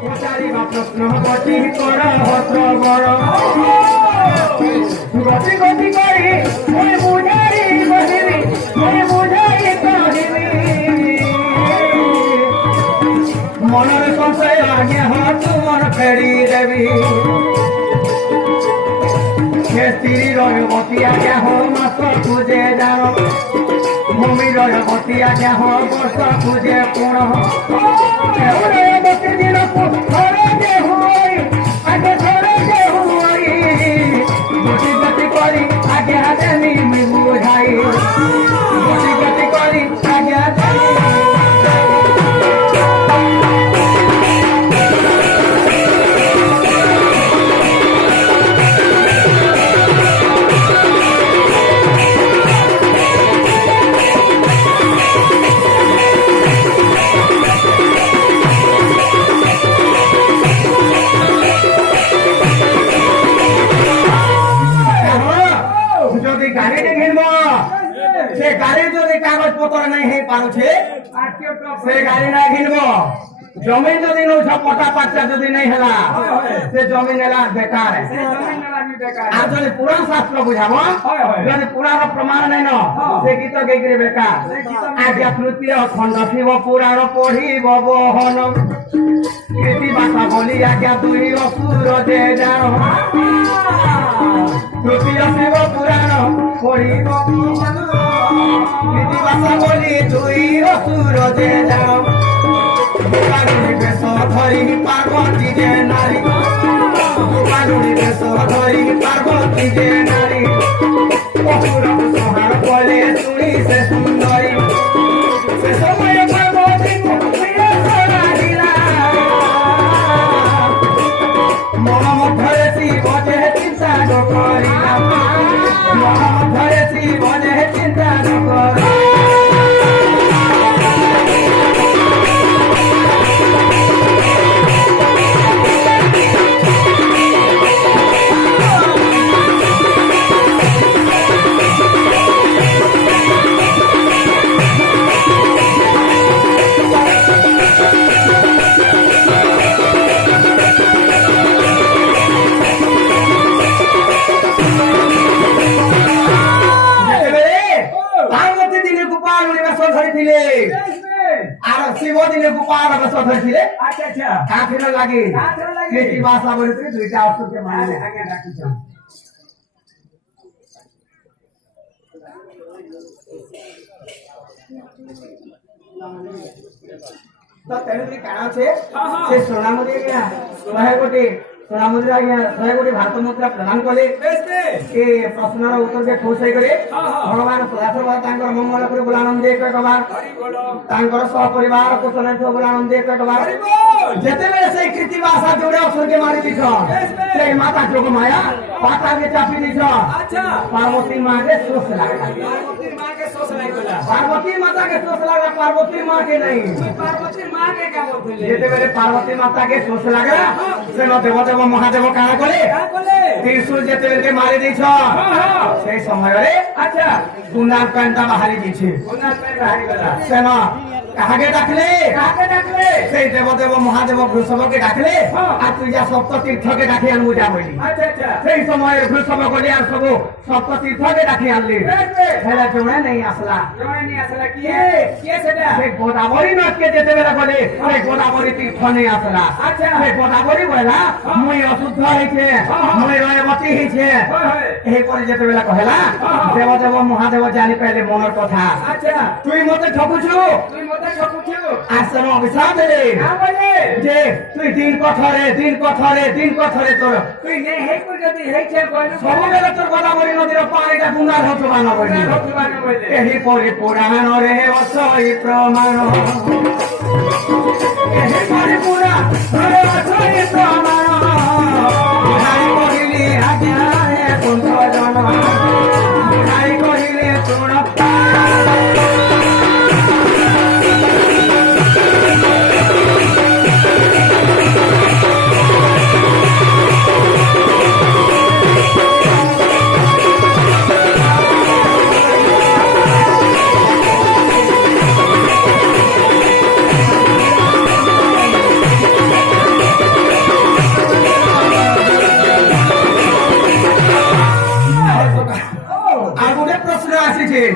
পচারিবা প্রশ্ন গতি কর হত বড় গতি গতি করি মই বুঝাই বহিবি মই বুঝাই কহিবি মনের সংশয় আগে হাত মন ফেরি দেবি স্ত্রী রয় বতিয়া দেহ মাস খুঁজে যাও ভূমি রয় বতিয়া দেহ বর্ষ খুঁজে পুণ বসে দিন ধরে যে হুই আগে ধরে যে হুই গতি গতি করি আগে হাতে নিমি বুঝাই গতি গতি করি আগে হাতে গাড়ি কিনব সে গাড়ি যদি কাগজ পত্র নাই হয়ে পারুছে সে গাড়ি না কিনব জমি যদি নৌছ পটা পাচ্ছা যদি নাই হেলা সে জমি নেলা বেকার আর যদি পুরাণ শাস্ত্র বুঝাব যদি পুরাণ প্রমাণ নাই ন সে গীত গেইকি বেকার আজ্ঞা তৃতীয় খণ্ড শিব পুরাণ পড়িব বহন কীর্তি বাসা বলি আজ্ঞা দুই অসুর যে যাও তৃতীয় শিব পুরাণ পড়িব কীর্তি বাসা বলি দুই অসুর যে যাও বেশ ধরি পার্বতী যে নারী বেশ ধরি পার্বতী যে নারী অসুর সহার বলে শুনি সে সুন্দরী সে সময় পার্বতী মন মধ্যে শিব যে চিন্তা করিলাম মন মধ্যে শিব যে চিন্তা করিলাম শিব দিনে গোপাল বেশ ধরেছিলে কাঠির লাগে কীর্তি বাসা বলে দুইটা অসুরকে মানে আগে ডাকিছ তো তেমনি কারণ আছে সে সোনামুদি আজ্ঞা 100 কোটি সোনামুদি আজ্ঞা 100 কোটি ভারত মুদ্রা প্রদান কলে এ প্রশ্নর উত্তরকে খুশ হয়ে গলে ভগবান সদাশিব তাঙ্কর মঙ্গল করে বুলানন্দে কবার তাঙ্কর সপরিবার কুশলে বুলানন্দে কবার যেতেবেলে সেই কীর্তি বাসা জোড়ে অসুরকে মারি দিছ সেই মাতা যোগ মায়া পাতাকে চাপি দিছ পার্বতী মাকে শোষ লাগলা पार्वती माता के सोच लगा पार्वती माँ के नहीं पार्वती माँ के क्या बोलते যেতেবেলে পার্বতী মাতা के सोच लगा সেন দেব দেব মহাদেব কানা করে ত্রিশূল যেতেবেলে মারি দিছ সেই সময়ে আচ্ছা গুনার প্যান্টটা বাহারি দিছে গুনার প্যান্ট বাহারি গলা সেন কাহাকে ডাকলে সেই দেব দেব মহাদেব বৃষভকে ডাকলে আর তুই যা সপ্ত তীর্থকে ডাকি আনবু যা বলি সেই সময় বৃষভ গলি আর সব সপ্ত তীর্থকে ডাকি আনলি হেলা জমে নেই আসলা সেই গোদাবরী নদকে যেতে বেলা বলে সেই গোদাবরী তীর্থ নেই আসলা সেই গোদাবরী বলা মুই অশুদ্ধ হয়েছে মুই রয়বতী হয়েছে এই করে যেতে বেলা কহেলা দেব দেব মহাদেব জানি পাইলে মনের কথা তুই মতে ঠকুছু আসলে অভিশাপ দিলে যে তুই দিন কথরে তোর তুই ସବୁବେଳେ ତୋର ଗୋଦାବରୀ ନଦୀର ପାଣିଟା ଗୁଣ୍ଡା ଘଟବାନ ଏହି ପରି ପୁରାଣରେ ଅସଇ ପ୍ରମାଣ ଏହି ପରି ପୁରାଣରେ ଅସଇ ପ୍ରମାଣ କହିଲି ଆଜ୍ଞା କୁଣ୍ଠ ଜନ କହିଲେ ଶୁଣ দিছি